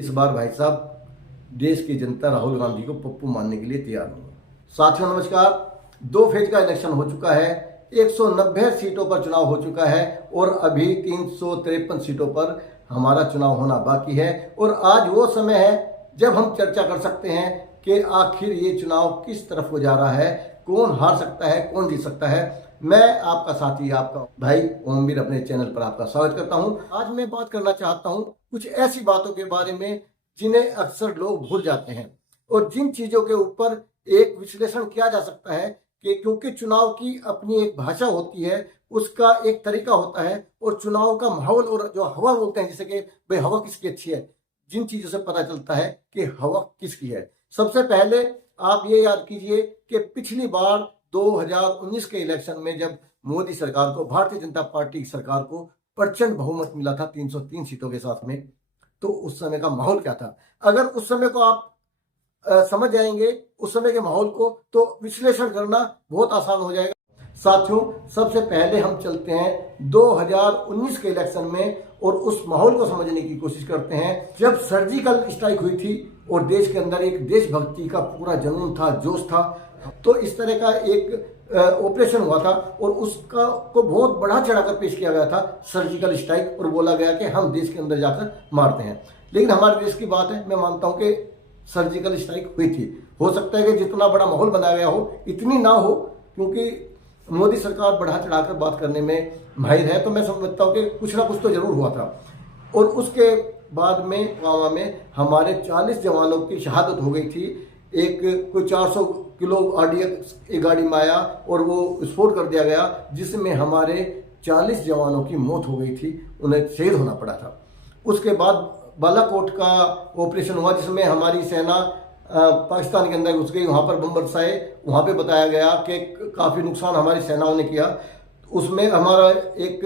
इस बार भाई साहब देश की जनता राहुल गांधी को पप्पू मानने के लिए तैयार नहीं है। साथियों नमस्कार। 2 फेज का इलेक्शन हो चुका है, 190 सीटों पर चुनाव हो चुका है और अभी 353 सीटों पर हमारा चुनाव होना बाकी है। और आज वो समय है जब हम चर्चा कर सकते हैं कि आखिर ये चुनाव किस तरफ हो जा रहा है, कौन हार सकता है, कौन जीत सकता है। मैं आपका साथी, आपका भाई ओमवीर अपने चैनल पर आपका स्वागत करता हूं। आज मैं बात करना चाहता हूं कुछ ऐसी बातों के बारे में जिन्हें अक्सर लोग भूल जाते हैं और जिन चीजों के ऊपर एक विश्लेषण किया जा सकता है कि क्योंकि चुनाव की अपनी एक भाषा होती है, उसका एक तरीका होता है और चुनाव का माहौल और जो हवा बोलते हैं, जैसे कि भाई हवा किसकी अच्छी है, जिन चीजों से पता चलता है कि हवा किसकी है। सबसे पहले आप ये याद कीजिए कि पिछली बार 2019 के इलेक्शन में जब मोदी सरकार को, भारतीय जनता पार्टी सरकार को प्रचंड बहुमत मिला था 303 सीटों के साथ में, तो उस समय का माहौल क्या था। अगर उस समय को आप समझ जाएंगे, उस समय के माहौल को, तो विश्लेषण करना बहुत आसान हो जाएगा। साथियों, सबसे पहले हम चलते हैं 2019 के इलेक्शन में और उस माहौल को समझने की कोशिश करते हैं जब सर्जिकल स्ट्राइक हुई थी और देश के अंदर एक देशभक्ति का पूरा जुनून था, जोश था। तो इस तरह का एक ऑपरेशन हुआ था और उसका को बहुत बढ़ा चढ़ाकर पेश किया गया था, सर्जिकल स्ट्राइक, और बोला गया कि हम देश के अंदर जाकर मारते हैं। लेकिन हमारे देश की बात है, मैं मानता हूं कि सर्जिकल स्ट्राइक हुई थी। हो सकता है कि जितना बड़ा माहौल बनाया गया हो इतनी ना हो, क्योंकि मोदी सरकार बढ़ा चढ़ाकर बात करने में माहिर है, तो मैं समझता हूं कि कुछ ना कुछ तो जरूर हुआ था। और उसके बाद में पुलवामा में हमारे 40 जवानों की शहादत हो गई थी। एक कोई 400 किलो आरडीएक्स एक गाड़ी में आया और वो विस्फोट कर दिया गया, जिसमें हमारे 40 जवानों की मौत हो गई थी, उन्हें शहीद होना पड़ा था। उसके बाद बालाकोट का ऑपरेशन हुआ, जिसमें हमारी सेना पाकिस्तान के अंदर घुस गई, वहाँ पर बम बरसाए। वहाँ पे बताया गया कि काफ़ी नुकसान हमारी सेनाओं ने किया। उसमें हमारा एक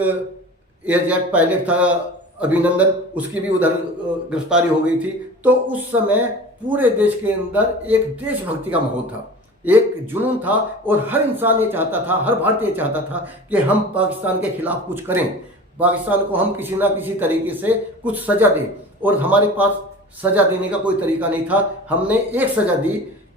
एयरजेट पायलट था अभिनंदन, उसकी भी उधर गिरफ्तारी हो गई थी। तो उस समय पूरे देश के अंदर एक देशभक्ति का माहौल था, एक जुनून था और हर इंसान ये चाहता था, हर भारतीय चाहता था कि हम पाकिस्तान के खिलाफ कुछ करें, पाकिस्तान को हम किसी ना किसी तरीके से कुछ सजा दें। और हमारे पास सजा देने का कोई तरीका नहीं था। हमने एक सजा दी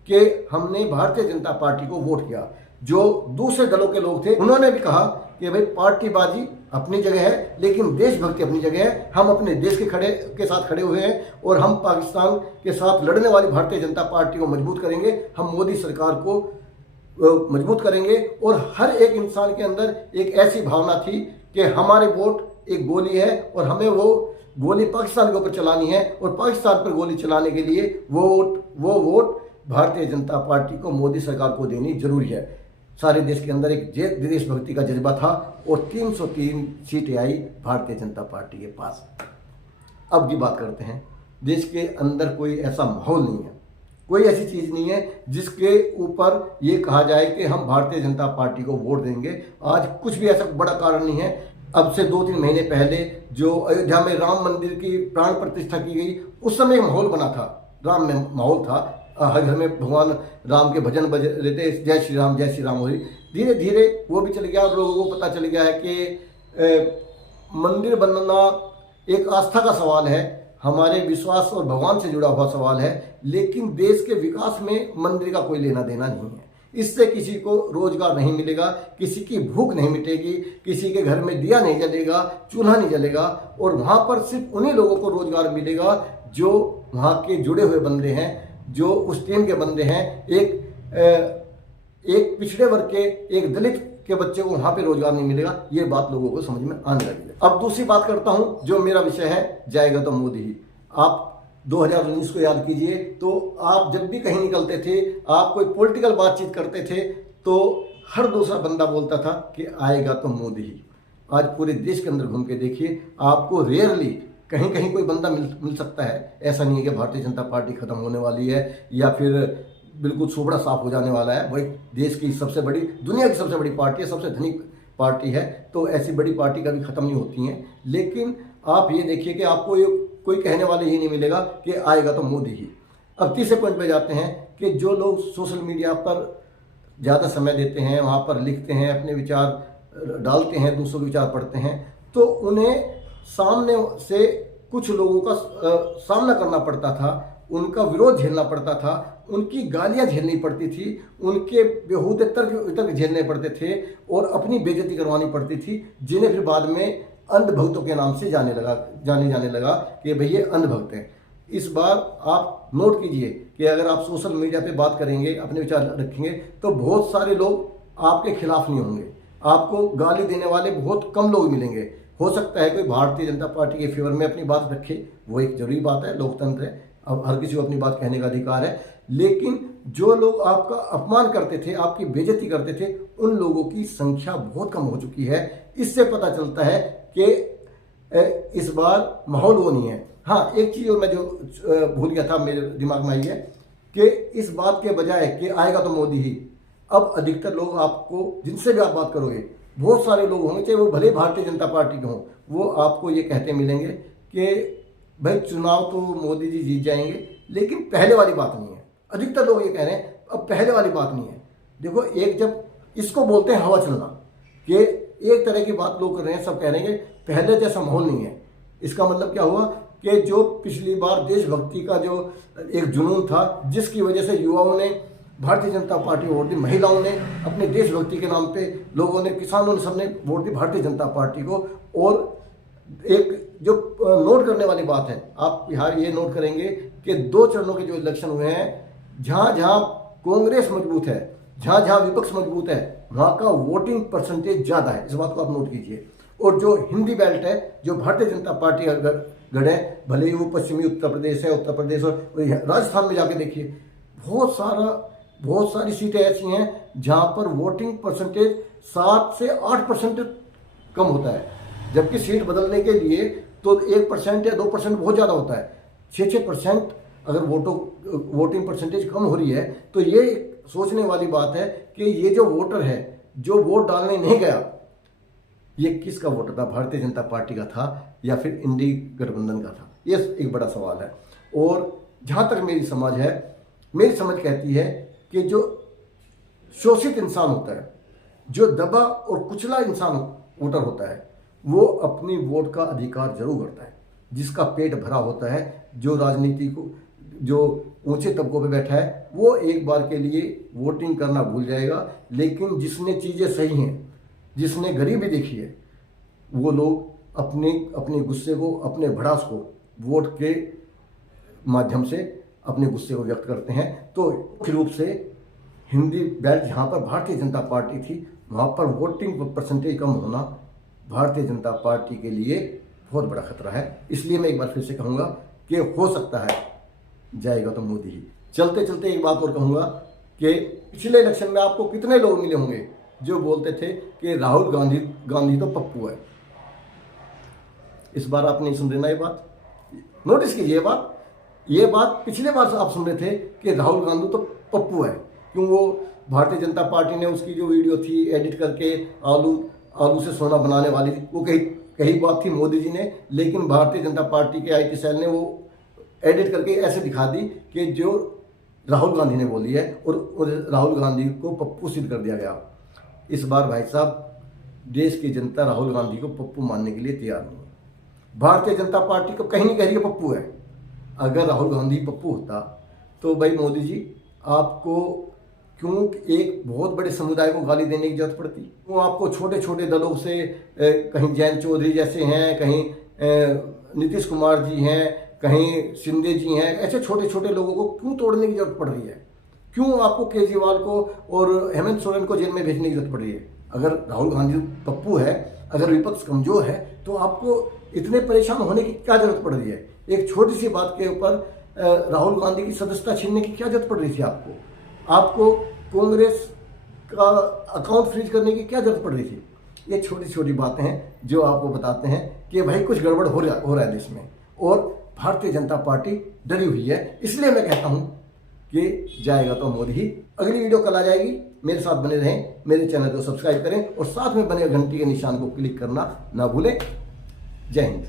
कि हमने भारतीय जनता पार्टी को वोट किया। जो दूसरे दलों के लोग थे उन्होंने भी कहा कि भाई पार्टीबाजी अपनी जगह है, लेकिन देशभक्ति अपनी जगह है। हम अपने देश के साथ खड़े हुए हैं और हम पाकिस्तान के साथ लड़ने वाली भारतीय जनता पार्टी को मजबूत करेंगे, हम मोदी सरकार को मजबूत करेंगे। और हर एक इंसान के अंदर एक ऐसी भावना थी कि हमारे वोट एक गोली है और हमें वो गोली पाकिस्तान के ऊपर चलानी है, और पाकिस्तान पर गोली चलाने के लिए वो वोट भारतीय जनता पार्टी को, मोदी सरकार को देनी जरूरी है। सारे देश के अंदर एक देशभक्ति का जज्बा था और 303 सीटें आई भारतीय जनता पार्टी के पास। अब की बात करते हैं, देश के अंदर कोई ऐसा माहौल नहीं है, कोई ऐसी चीज नहीं है जिसके ऊपर ये कहा जाए कि हम भारतीय जनता पार्टी को वोट देंगे। आज कुछ भी ऐसा बड़ा कारण नहीं है। अब से 2-3 महीने पहले जो अयोध्या में राम मंदिर की प्राण प्रतिष्ठा की गई, उस समय माहौल बना था, राम में माहौल था, हर घर में भगवान राम के भजन बज रहे थे, जय श्री राम हो रही। धीरे धीरे वो भी चल गया और लोगों को पता चल गया है कि मंदिर बनना एक आस्था का सवाल है, हमारे विश्वास और भगवान से जुड़ा हुआ सवाल है, लेकिन देश के विकास में मंदिर का कोई लेना देना नहीं है। इससे किसी को रोजगार नहीं मिलेगा, किसी की भूख नहीं मिटेगी, किसी के घर में दिया नहीं जलेगा, चूल्हा नहीं जलेगा, और वहाँ पर सिर्फ उन्हीं लोगों को रोजगार मिलेगा जो वहाँ के जुड़े हुए बंदे हैं, जो उस टीम के बंदे हैं। एक पिछड़े वर्ग के, एक दलित के बच्चे को वहाँ पे रोजगार नहीं मिलेगा। ये बात लोगों को समझ में आने लगी है। अब दूसरी बात करता हूँ, जो मेरा विषय है, जाएगा तो मोदी ही। आप 2019 को याद कीजिए, तो आप जब भी कहीं निकलते थे, आप कोई पॉलिटिकल बातचीत करते थे, तो हर दूसरा बंदा बोलता था कि आएगा तो मोदी ही। आज पूरे देश के अंदर घूम के देखिए, आपको रेयरली कहीं कहीं कोई बंदा मिल सकता है। ऐसा नहीं है कि भारतीय जनता पार्टी खत्म होने वाली है या फिर बिल्कुल सोबड़ा साफ हो जाने वाला है। वही देश की सबसे बड़ी, दुनिया की सबसे बड़ी पार्टी है, सबसे धनिक पार्टी है, तो ऐसी बड़ी पार्टी कभी खत्म नहीं होती हैं। लेकिन आप ये देखिए कि आपको कोई कहने वाले ये नहीं मिलेगा कि आएगा तो मोदी ही। अब तीसरे पॉइंट पे जाते हैं कि जो लोग सोशल मीडिया पर ज़्यादा समय देते हैं, वहाँ पर लिखते हैं, अपने विचार डालते हैं, दूसरों के विचार पढ़ते हैं, तो उन्हें सामने से कुछ लोगों का सामना करना पड़ता था, उनका विरोध झेलना पड़ता था, उनकी गालियां झेलनी पड़ती थी, उनके बेहूदे तर्क वितर्क झेलने पड़ते थे और अपनी बेइज्जती करवानी पड़ती थी, जिन्हें फिर बाद में अंधभक्तों के नाम से जाने जाने लगा कि भाई ये अंधभक्त हैं। इस बार आप नोट कीजिए कि अगर आप सोशल मीडिया पे बात करेंगे, अपने विचार रखेंगे, तो बहुत सारे लोग आपके खिलाफ नहीं होंगे, आपको गाली देने वाले बहुत कम लोग मिलेंगे। हो सकता है कोई भारतीय जनता पार्टी के फेवर में अपनी बात रखे, वो एक जरूरी बात है, लोकतंत्र है, अब हर किसी को अपनी बात कहने का अधिकार है। लेकिन जो लोग आपका अपमान करते थे, आपकी बेइज्जती करते थे, उन लोगों की संख्या बहुत कम हो चुकी है। इससे पता चलता है कि इस बार माहौल वो नहीं है। हाँ, एक चीज़ और मैं जो भूल गया था, मेरे दिमाग में आई है कि इस बात के बजाय कि आएगा तो मोदी ही, अब अधिकतर लोग आपको, जिनसे भी आप बात करोगे, बहुत सारे लोग होंगे, चाहे वो भले भारतीय जनता पार्टी के हों, वो आपको ये कहते मिलेंगे कि भाई चुनाव तो मोदी जी जीत जाएंगे, लेकिन पहले वाली बात नहीं है। अधिकतर लोग ये कह रहे हैं अब पहले वाली बात नहीं है। देखो, एक जब इसको बोलते हैं हवा चलना, कि एक तरह की बात लोग कर रहे हैं, सब कह रहे हैं कि पहले जैसा माहौल नहीं है। इसका मतलब क्या हुआ कि जो पिछली बार देशभक्ति का जो एक जुनून था, जिसकी वजह से युवाओं ने भारतीय जनता पार्टी वोट दी, महिलाओं ने अपने देशभक्ति के नाम पे, लोगों ने, किसानों ने, सबने वोट दी भारतीय जनता पार्टी को। और एक जो नोट करने वाली बात है, आप यहाँ ये नोट करेंगे कि 2 चरणों के जो इलेक्शन हुए हैं, जहाँ जहाँ कांग्रेस मजबूत है, जहाँ जहाँ विपक्ष मजबूत है, वहाँ का वोटिंग परसेंटेज ज़्यादा है। इस बात को आप नोट कीजिए। और जो हिंदी बेल्ट है, जो भारतीय जनता पार्टी अगर गढ़ है, भले ही वो पश्चिमी उत्तर प्रदेश है, उत्तर प्रदेश और राजस्थान में जाके देखिए, बहुत सारी सीटें ऐसी हैं जहाँ पर वोटिंग परसेंटेज 7 से 8% कम होता है, जबकि सीट बदलने के लिए तो 1% या 2% बहुत ज़्यादा होता है। 6% अगर वोटिंग परसेंटेज कम हो रही है, तो ये सोचने वाली बात है कि ये जो वोटर है, जो वोट डालने नहीं गया, ये किसका वोटर था? भारतीय जनता पार्टी का था या फिर इंडी गठबंधन का था? ये एक बड़ा सवाल है। और जहाँ तक मेरी समझ कहती है कि जो शोषित इंसान होता है, जो दबा और कुचला इंसान वोटर होता है, वो अपनी वोट का अधिकार जरूर करता है। जिसका पेट भरा होता है, जो राजनीति को, जो ऊंचे तबकों पे बैठा है, वो एक बार के लिए वोटिंग करना भूल जाएगा। लेकिन जिसने चीज़ें सही हैं, जिसने गरीबी देखी है, वो लोग अपने गुस्से को, अपने भड़ास को वोट के माध्यम से अपने गुस्से को व्यक्त करते हैं। तो मुख्य रूप से हिंदी बेल्ट जहाँ पर भारतीय जनता पार्टी थी, वहाँ पर वोटिंग परसेंटेज कम होना भारतीय जनता पार्टी के लिए बहुत बड़ा खतरा है। इसलिए मैं एक बार फिर से कहूँगा कि हो सकता है जाएगा तो मोदी ही। चलते चलते एक बात और कहूँगा कि पिछले इलेक्शन में आपको कितने लोग मिले होंगे जो बोलते थे कि राहुल गांधी तो पप्पू है। इस बार आप नहीं सुन रहे ना, ये बात नोटिस कीजिए। ये बात पिछले बार आप सुन रहे थे कि राहुल गांधी तो पप्पू है। क्यों? वो भारतीय जनता पार्टी ने उसकी जो वीडियो थी एडिट करके आलू से सोना बनाने वाली थी, वो कही बात थी मोदी जी ने, लेकिन भारतीय जनता पार्टी के IT सेल ने वो एडिट करके ऐसे दिखा दी कि जो राहुल गांधी ने बोली है, और राहुल गांधी को पप्पू सिद्ध कर दिया गया। इस बार भाई साहब, देश की जनता राहुल गांधी को पप्पू मानने के लिए तैयार नहीं है। भारतीय जनता पार्टी को कहीं नहीं कह रही है पप्पू है। अगर राहुल गांधी पप्पू होता तो भाई मोदी जी आपको क्यों एक बहुत बड़े समुदाय को गाली देने की जरूरत पड़ती? क्यों आपको छोटे छोटे दलों से, कहीं जयंत चौधरी जैसे हैं, कहीं नीतीश कुमार जी हैं, कहीं शिंदे जी हैं, ऐसे छोटे छोटे लोगों को क्यों तोड़ने की जरूरत पड़ रही है? क्यों आपको केजरीवाल को और हेमंत सोरेन को जेल में भेजने की जरूरत पड़ रही है? अगर राहुल गांधी पप्पू है, अगर विपक्ष कमजोर है, तो आपको इतने परेशान होने की क्या जरूरत पड़ रही है? एक छोटी सी बात के ऊपर राहुल गांधी की सदस्यता छीनने की क्या जरूरत पड़ रही थी आपको कांग्रेस का अकाउंट फ्रीज करने की क्या जरूरत पड़ रही थी? ये छोटी छोटी बातें हैं जो आपको बताते हैं कि भाई कुछ गड़बड़ हो रहा है देश में, और भारतीय जनता पार्टी डरी हुई है। इसलिए मैं कहता हूं कि जाएगा तो मोदी ही। अगली वीडियो कल आ जाएगी, मेरे साथ बने रहें, मेरे चैनल को सब्सक्राइब करें और साथ में बने घंटी के निशान को क्लिक करना ना भूलें। जय हिंद।